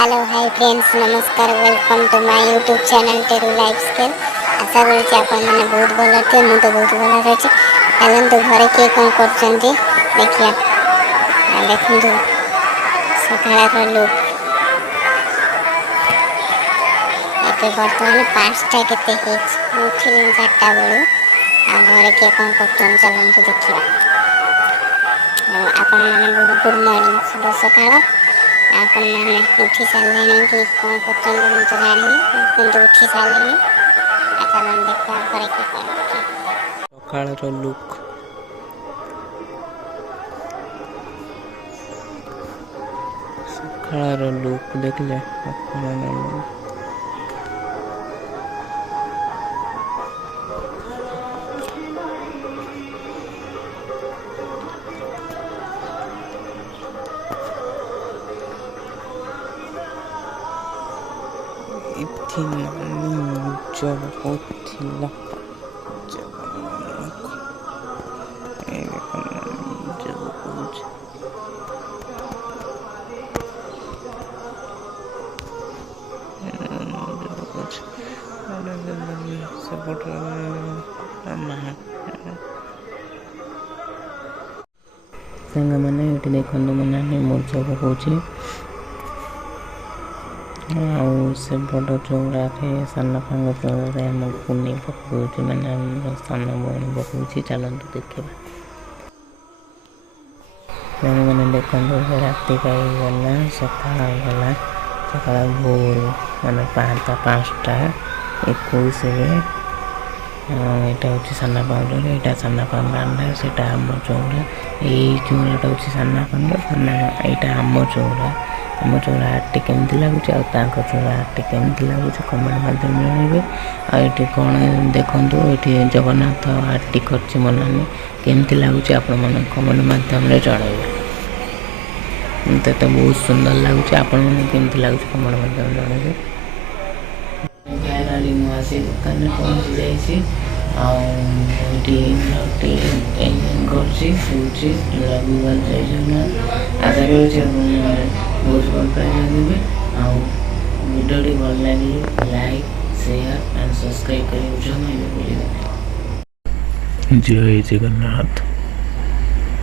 Hello hi friends नमस्कार welcome to my YouTube channel टेरू life scale. आशा करुँच आपण मैंने बहुत भल थे मुझे तो बहुत भल रही चलते घरे किए कौन कर देखिए देखु सकाळ लुक ये बर्तमान 5टा केते उठिली 4टा बेलू आ घरे किए कौन कर चलते देखा आपण मैंने बहुत गुड मॉर्निंग शुभ सकाळ आपण मैंने उठी सारे कि कौन कर मुझे जानी किंतु उठी सारे चलन देखा घर के सकाळर लुक सकाळर लुक देखले इतनी नानी जब होती संग मैंने ये देखो मैंने मोर्चा पकाऊे से बड़ चौड़ा साना चौड़े आम पुनी पकाऊँ मैंने सान भौणी पकाऊँ चलते देखा मैंने देखो राति गला सकाल सकाल भोर मैंने 5टा 21 यहाँ हूँ साना पाउडर यहाँ साना पाउडर से आम चौड़ा यही चौराटा हूँ साना पाउडर यहाँ आम चौरा आर्ट केमती लगुच चौरा आर्ट केमती लगुच कमेंट माध्यम जनइबे आठी कौन देखूँ ये जगन्नाथ आर्ट कर मनानी केमती लगुच आपण मैंने कमेंट माध्यम जनइबे मत तो बहुत सुंदर लगुच आपण मैंने केमती लगुच कमेंट माध्यम जनइबे आसी दुकान पहुँची जाइए रविवार जाइए आशा कर बहुत भल पाइबे वीडियो भल लगे लाइक शेयर एंड सब्सक्राइब कर जय जगन्नाथ।